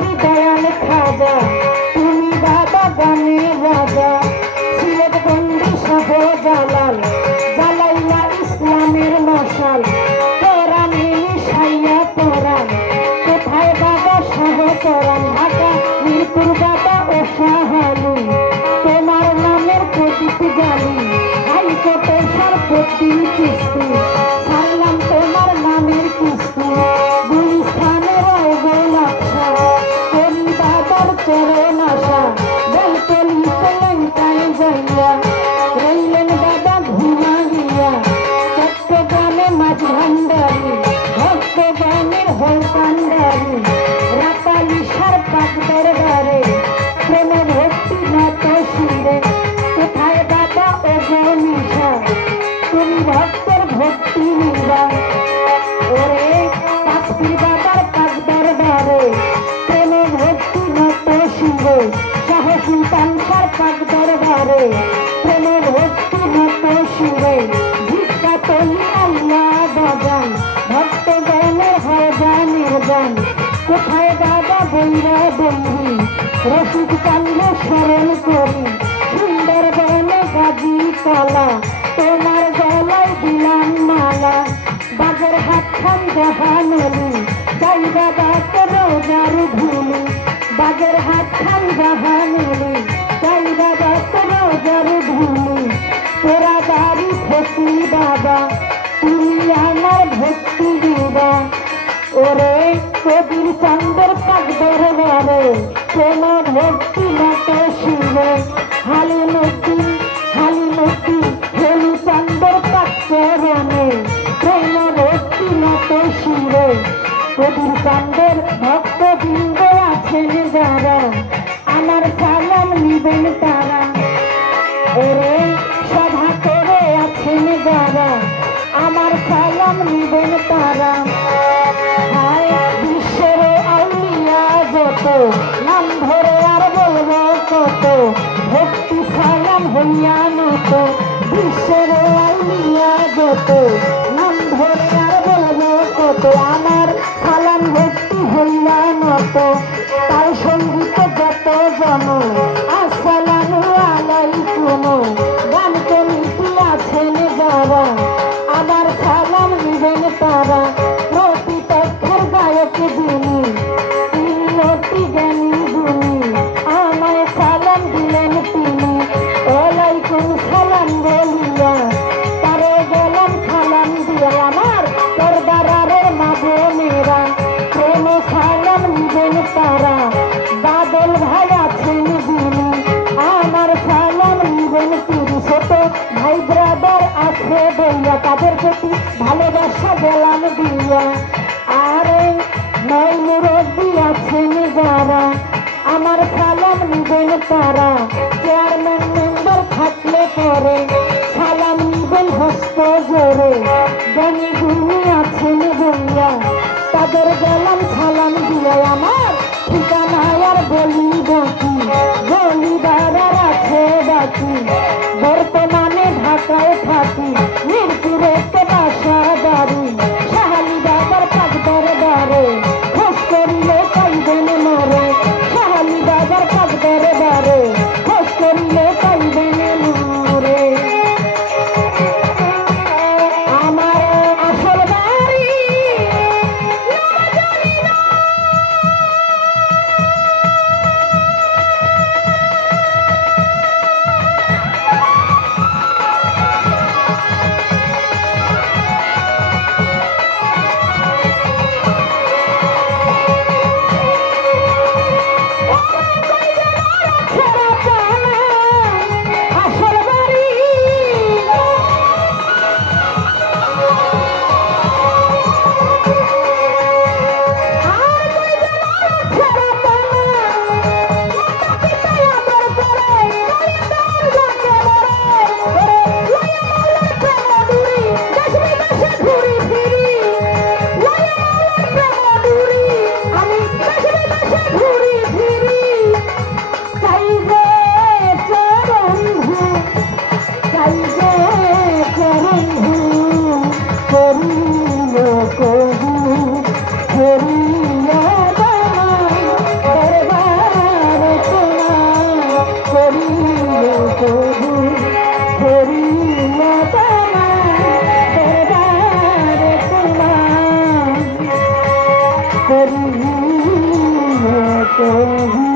পীর দয়াল খাজা তুমি বাবা গানে রাজা সিলেট বন্দি শাহ জালাল জ্বালাইয়া ইসলামের মশাল তোরা মিলি সাইয়া তোরান কোথায় বাবা শাহ তোরান ঢাকা মিরপুর বাবা ও শাহালু তোমার নামের প্রদীপ জালি হাইকোর্টে সারপতি কিস্তি ছাড়লাম তোমার নামের কিস্তি গুলিস্থানে রয় আশা করি বাবার চরণ আশা বেলতলিতে লঙ্কায় যাইয়া রইলেন বাবা ঘুমা গিয়া চট্টগ্রামে মাঝ ভান্ডারি ভক্তগণের হল কান্ডারি রাতালি সার পাক দরবারে প্রেম ভক্তি নত শিরে কোথায় বাবা ও গণিসা তুমি ভক্তের ভক্তি নিবা ওরে পাখির বাবার পাক দরবারে প্রেম ভক্তি নত শিরে শাহ সুলতান সার পাক দরবারে প্রেম ভক্তি নত শিরে ভিক্ষা তলি আল্লাহ বাজান ভক্তগণের হয় নির্বাণ কোথায় বাবা বৈরা বন্ধু রসিদ কান্দ স্মরণ করি সুন্দর বনে গাজী তলা তোমার গলায় দিলাম মালা বাজার হাত খান জাহানলি চাই বাবা রোজার ধুলি বাজার হাত খান জাহানলি চাই বাবা রোজার ধুলি তোরা বাড়ি ফসি বাবা তুমি আমার ভক্তি দিবা ওরে কবির চন্দ্র পাক দরবারে কোন ভক্তি নত শিবে হালিমুদ্দিন হেলু চন্দ্র পাক চরণে কোন ভক্তি নত শিবে কবির চন্দ্রের ভক্তবৃন্দ আছেন যারা আমার সালাম নিবেন তারা ওরে সভা করে আছেন যারা আমার সালাম নিবেন তারা বিশ্বের আউলিয়া যত নাম ধরে আর বলবো কত ভক্তি সালাম হইয়া নত বিশ্বের আউলিয়া যত নাম ধরে আর বলবো কত আমার সালাম ভক্তি হইয়া নত তার সঙ্গীত যত জন আসসালামু আলাইকুম গান কমিটি আছেন যারা আমার সালাম নিবেন তারা প্রতিপক্ষের গায়ক যিনি তিনটি জ্ঞানী গুণী আমায় সালাম দিলেন তিনি ওয়ালাইকুম সালাম বলিয়া তারে গেলাম সালাম দিয়া আমার দরবারের মা বোনেরা প্রেম সালাম নিবেন তারা বাদল ভাই আছেন যিনি আমার সালাম নিবেন তিনি ছোট ভাই ব্রাদার আছে বইয়া তাদের প্রতি ভালোবাসা গেলাম দিয়া আরে নয় মুরব্বী আছেন যারা আমার সালাম নিবেন তারা চেয়ারম্যান মেম্বার থাকলে পরে সালাম নিবেন হস্ত জোরে গণি গুণী আছেন বইয়া তাদের গেলাম সালাম দিয়া আমার ঠিকানা আর বলি বাকি বলিদার আছে বাকি বর্তমানে ঢাকায় থাকি মিরপুরে বাসা বাড়ি শাহালি বাবার পাক দরবারে খোঁজ করিলে পাইবেন মরে শাহালি বাবার পাক দরবারে খোঁজ করিলে পাইবেন মরে আমার আসল বাড়ি বন্ধু